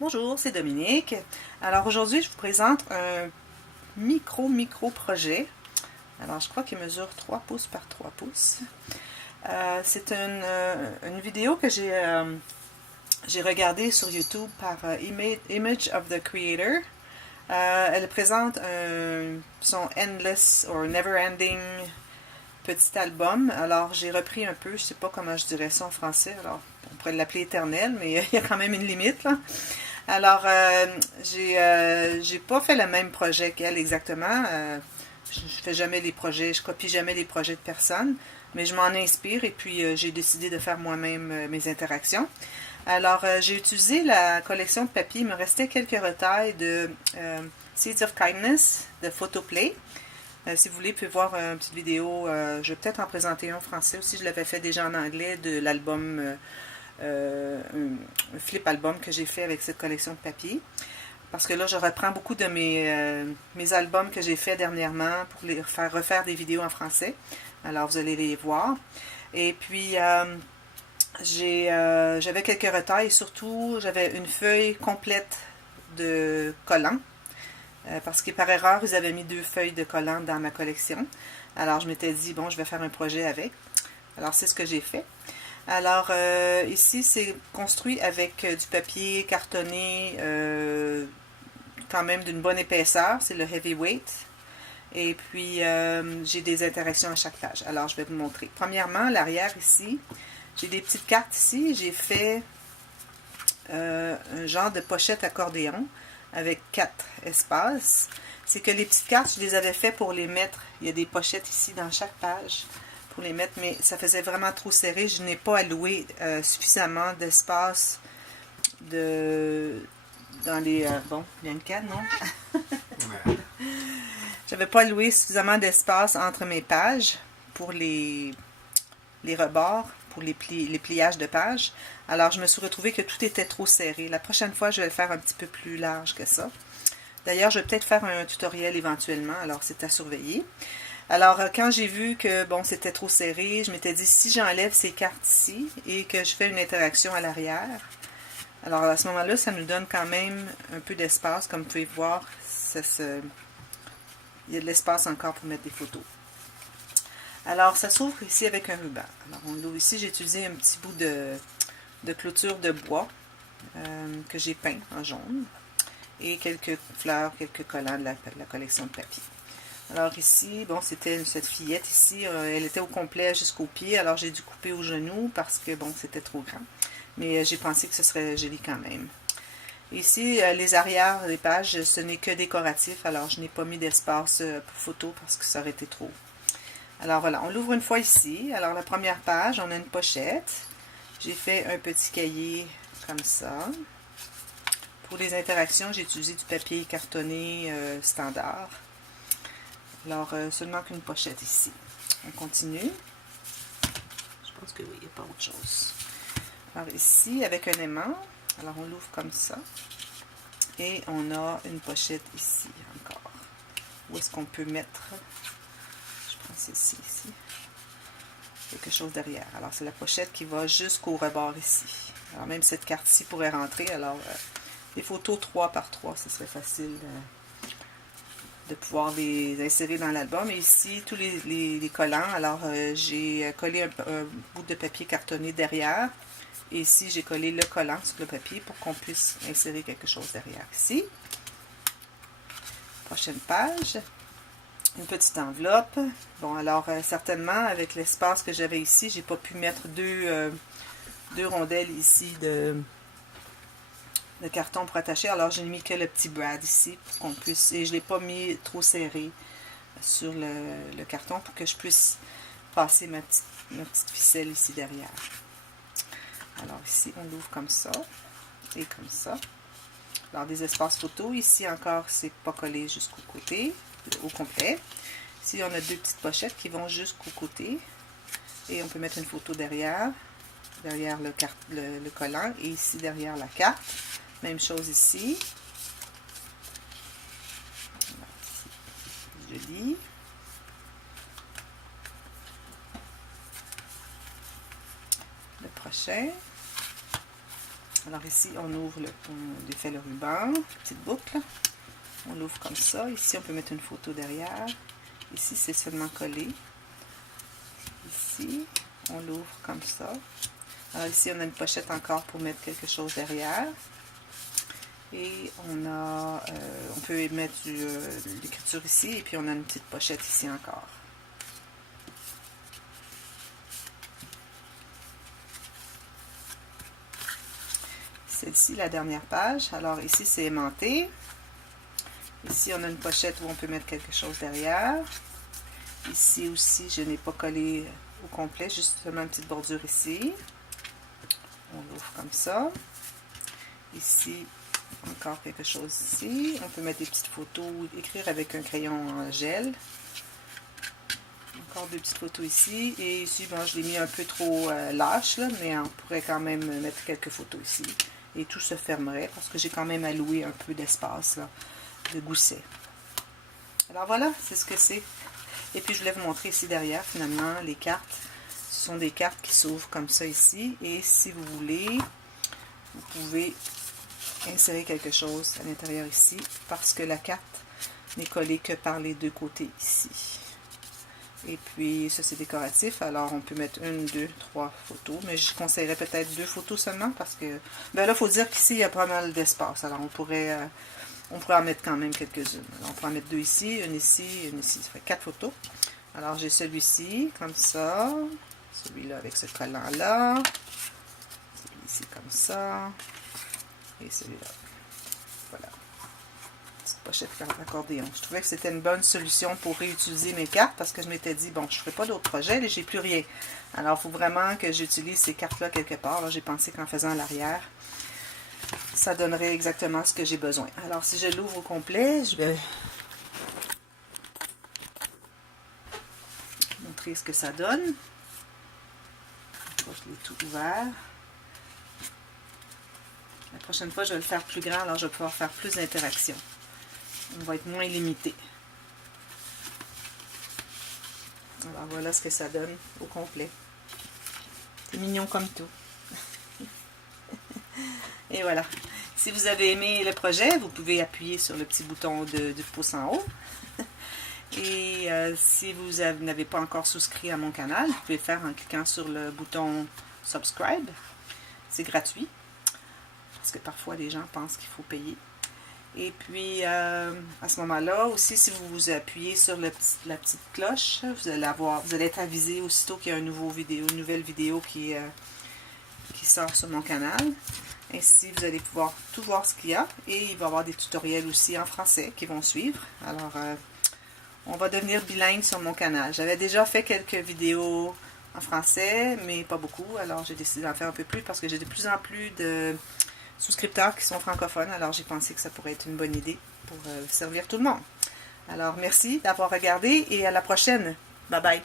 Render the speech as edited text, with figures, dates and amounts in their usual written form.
Bonjour, c'est Dominique. Alors aujourd'hui, je vous présente un micro projet. Alors je crois qu'il mesure 3 pouces par 3 pouces. C'est une vidéo que j'ai regardée sur YouTube par Image of the Creator. Elle présente son Endless or Never Ending petit album. Alors j'ai repris un peu, je sais pas comment je dirais ça en français, alors on pourrait l'appeler éternel, mais il y a quand même une limite là. Alors, j'ai pas fait le même projet qu'elle exactement. Je fais jamais les projets, je copie jamais les projets de personne, mais je m'en inspire et puis j'ai décidé de faire moi-même mes interactions. Alors, j'ai utilisé la collection de papier. Il me restait quelques retailles de Seeds of Kindness de Photoplay. Si vous voulez, vous pouvez voir une petite vidéo. Je vais peut-être en présenter un en français aussi. Je l'avais fait déjà en anglais de l'album un flip album que j'ai fait avec cette collection de papier. Parce que là, je reprends beaucoup de mes albums que j'ai fait dernièrement pour les faire refaire des vidéos en français. Alors, vous allez les voir. Et puis, j'avais quelques retails et surtout, j'avais une feuille complète de collants. Parce que par erreur, ils avaient mis 2 feuilles de collants dans ma collection. Alors, je m'étais dit, bon, je vais faire un projet avec. Alors, c'est ce que j'ai fait. Alors, ici, c'est construit avec du papier cartonné quand même d'une bonne épaisseur. C'est le heavyweight. Et puis, j'ai des interactions à chaque page. Alors, je vais vous montrer. Premièrement, l'arrière ici, j'ai des petites cartes ici. J'ai fait un genre de pochette accordéon avec 4 espaces. C'est que les petites cartes, je les avais fait pour les mettre. Il y a des pochettes ici dans chaque page. Les mettre, mais ça faisait vraiment trop serré. Je n'ai pas alloué suffisamment d'espace dans les... bon, il y a une canne, non? J'avais pas alloué suffisamment d'espace entre mes pages pour les rebords, pour les pliages de pages. Alors, je me suis retrouvée que tout était trop serré. La prochaine fois, je vais le faire un petit peu plus large que ça. D'ailleurs, je vais peut-être faire un tutoriel éventuellement, alors c'est à surveiller. Alors, quand j'ai vu que, bon, c'était trop serré, je m'étais dit, si j'enlève ces cartes ici et que je fais une interaction à l'arrière, alors à ce moment-là, ça nous donne quand même un peu d'espace. Comme vous pouvez voir, il y a de l'espace encore pour mettre des photos. Alors, ça s'ouvre ici avec un ruban. Alors, on l'ouvre ici. J'ai utilisé un petit bout de clôture de bois que j'ai peint en jaune et quelques fleurs, quelques collants de la collection de papier. Alors ici, bon, c'était cette fillette ici, elle était au complet jusqu'au pied, alors j'ai dû couper au genou parce que, bon, c'était trop grand. Mais j'ai pensé que ce serait joli quand même. Ici, les arrières des pages, ce n'est que décoratif, alors je n'ai pas mis d'espace pour photo parce que ça aurait été trop. Alors voilà, on l'ouvre une fois ici. Alors la première page, on a une pochette. J'ai fait un petit cahier comme ça. Pour les interactions, j'ai utilisé du papier cartonné standard. Alors, seulement qu'une pochette ici. On continue. Je pense que oui, il n'y a pas autre chose. Alors ici, avec un aimant, alors on l'ouvre comme ça. Et on a une pochette ici encore. Où est-ce qu'on peut mettre, je prends ceci ici, quelque chose derrière. Alors c'est la pochette qui va jusqu'au rebord ici. Alors même cette carte-ci pourrait rentrer. Alors, les photos 3 par 3, ce serait facile de pouvoir les insérer dans l'album. Et ici, tous les collants. Alors, j'ai collé un bout de papier cartonné derrière. Et ici, j'ai collé le collant sur le papier pour qu'on puisse insérer quelque chose derrière. Ici, prochaine page. Une petite enveloppe. Bon, alors, certainement, avec l'espace que j'avais ici, j'ai pas pu mettre deux rondelles ici de carton pour attacher. Alors, j'ai mis que le petit brad ici pour qu'on puisse... Et je ne l'ai pas mis trop serré sur le carton pour que je puisse passer ma petite ficelle ici derrière. Alors, ici, on l'ouvre comme ça et comme ça. Alors, des espaces photos. Ici, encore, c'est pas collé jusqu'au côté, au complet. Ici, on a 2 petites pochettes qui vont jusqu'au côté. Et on peut mettre une photo derrière le collant. Et ici, derrière la carte. Même chose ici. Joli. Le prochain. Alors ici, on ouvre, on défait le ruban, petite boucle. On l'ouvre comme ça. Ici, on peut mettre une photo derrière. Ici, c'est seulement collé. Ici, on l'ouvre comme ça. Alors ici, on a une pochette encore pour mettre quelque chose derrière. Et on peut mettre de l'écriture ici. Et puis, on a une petite pochette ici encore. Celle-ci, la dernière page. Alors ici, c'est aimanté. Ici, on a une pochette où on peut mettre quelque chose derrière. Ici aussi, je n'ai pas collé au complet, juste seulement une petite bordure ici. On l'ouvre comme ça. Ici, encore quelque chose ici. On peut mettre des petites photos, écrire avec un crayon en gel. Encore deux petites photos ici. Et ici, bon, je l'ai mis un peu trop lâche, là, mais on pourrait quand même mettre quelques photos ici. Et tout se fermerait parce que j'ai quand même alloué un peu d'espace de gousset. Alors voilà, c'est ce que c'est. Et puis je voulais vous montrer ici derrière, finalement, les cartes. Ce sont des cartes qui s'ouvrent comme ça ici. Et si vous voulez, vous pouvez insérer quelque chose à l'intérieur ici parce que la carte n'est collée que par les deux côtés ici. Et puis ça c'est décoratif, alors on peut mettre une, deux, trois photos, mais je conseillerais peut-être 2 photos seulement parce que, ben là il faut dire qu'ici il y a pas mal d'espace, alors on pourrait en mettre quand même quelques-unes. On pourrait en mettre 2 ici, une ici, une ici, ça fait 4 photos. Alors j'ai celui-ci comme ça, celui-là avec ce collant-là, celui-ci comme ça, et celui-là. Voilà. Pochette d'accordéon. Je trouvais que c'était une bonne solution pour réutiliser mes cartes parce que je m'étais dit, bon, je ne ferai pas d'autres projets et j'ai plus rien. Alors, il faut vraiment que j'utilise ces cartes-là quelque part. Là, j'ai pensé qu'en faisant l'arrière, ça donnerait exactement ce que j'ai besoin. Alors, si je l'ouvre au complet, je vais montrer ce que ça donne. Je l'ai tout ouvert. La prochaine fois, je vais le faire plus grand, alors je vais pouvoir faire plus d'interactions. On va être moins limité. Alors voilà ce que ça donne au complet. C'est mignon comme tout. Et voilà. Si vous avez aimé le projet, vous pouvez appuyer sur le petit bouton du pouce en haut. Et si vous n'avez pas encore souscrit à mon canal, vous pouvez le faire en cliquant sur le bouton subscribe. C'est gratuit. Parce que parfois les gens pensent qu'il faut payer. Et puis, à ce moment-là, aussi, si vous appuyez sur la petite cloche, vous allez être avisé aussitôt qu'il y a une nouvelle vidéo qui sort sur mon canal. Ainsi, vous allez pouvoir tout voir ce qu'il y a. Et il va y avoir des tutoriels aussi en français qui vont suivre. Alors, on va devenir bilingue sur mon canal. J'avais déjà fait quelques vidéos en français, mais pas beaucoup. Alors, j'ai décidé d'en faire un peu plus parce que j'ai de plus en plus de souscripteurs qui sont francophones, alors j'ai pensé que ça pourrait être une bonne idée pour servir tout le monde. Alors merci d'avoir regardé et à la prochaine. Bye bye.